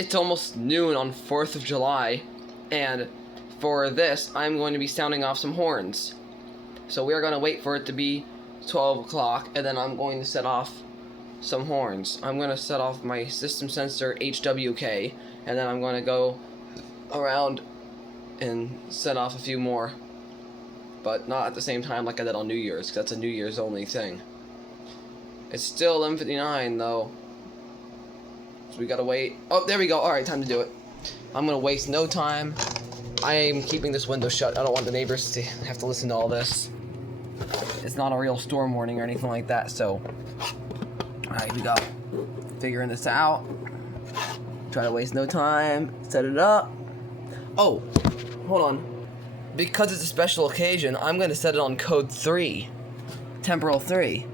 It's almost noon on 4th of July, and for this, I'm going to be sounding off some horns. So we are going to wait for it to be 12 o'clock, and then I'm going to set off some horns. I'm going to set off my system sensor HWK, and then I'm going to go around and set off a few more. But not at the same time like I did on New Year's, because that's a New Year's only thing. It's still 11:59 though. So we gotta wait. Oh, there we go. Alright, time to do it. I'm gonna waste no time. I am keeping this window shut. I don't want the neighbors to have to listen to all this. It's not a real storm warning or anything like that, so. Alright, we go. Figuring this out. Try to waste no time. Set it up. Oh, hold on. Because it's a special occasion, I'm gonna set it on code 3. Temporal 3.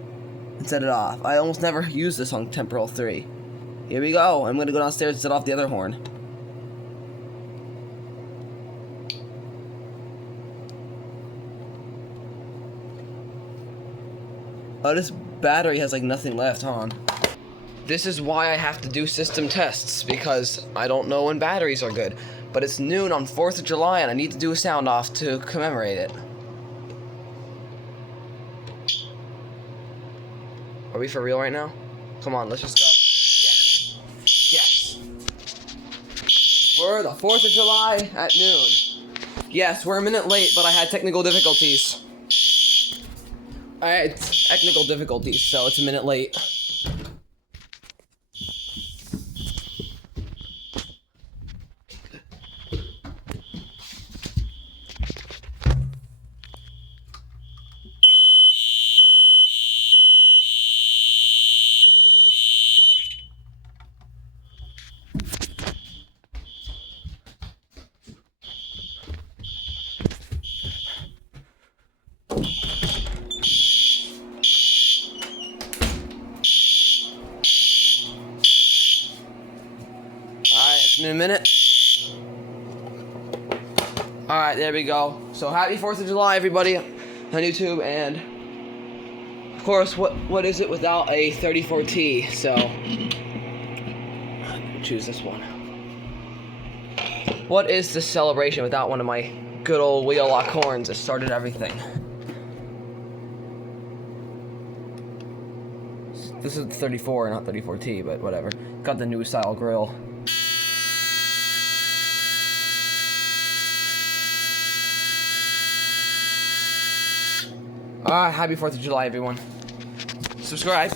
And set it off. I almost never use this on temporal 3. Here we go. I'm gonna go downstairs and set off the other horn. Oh, this battery has like nothing left, huh? This is why I have to do system tests, because I don't know when batteries are good. But it's noon on 4th of July and I need to do a sound off to commemorate it. Are we for real right now? Come on, let's just go. Yes. For the 4th of July at noon. Yes, we're a minute late, but I had technical difficulties. I had technical difficulties, so it's a minute late. In a minute. Alright, there we go. So happy 4th of July, everybody on YouTube, and of course, what is it without a 34T? So choose this one. What is this celebration without one of my good old wheel lock horns that started everything? This is the 34, not 34T, but whatever. Got the new style grill. Happy 4th of July, everyone. Subscribe.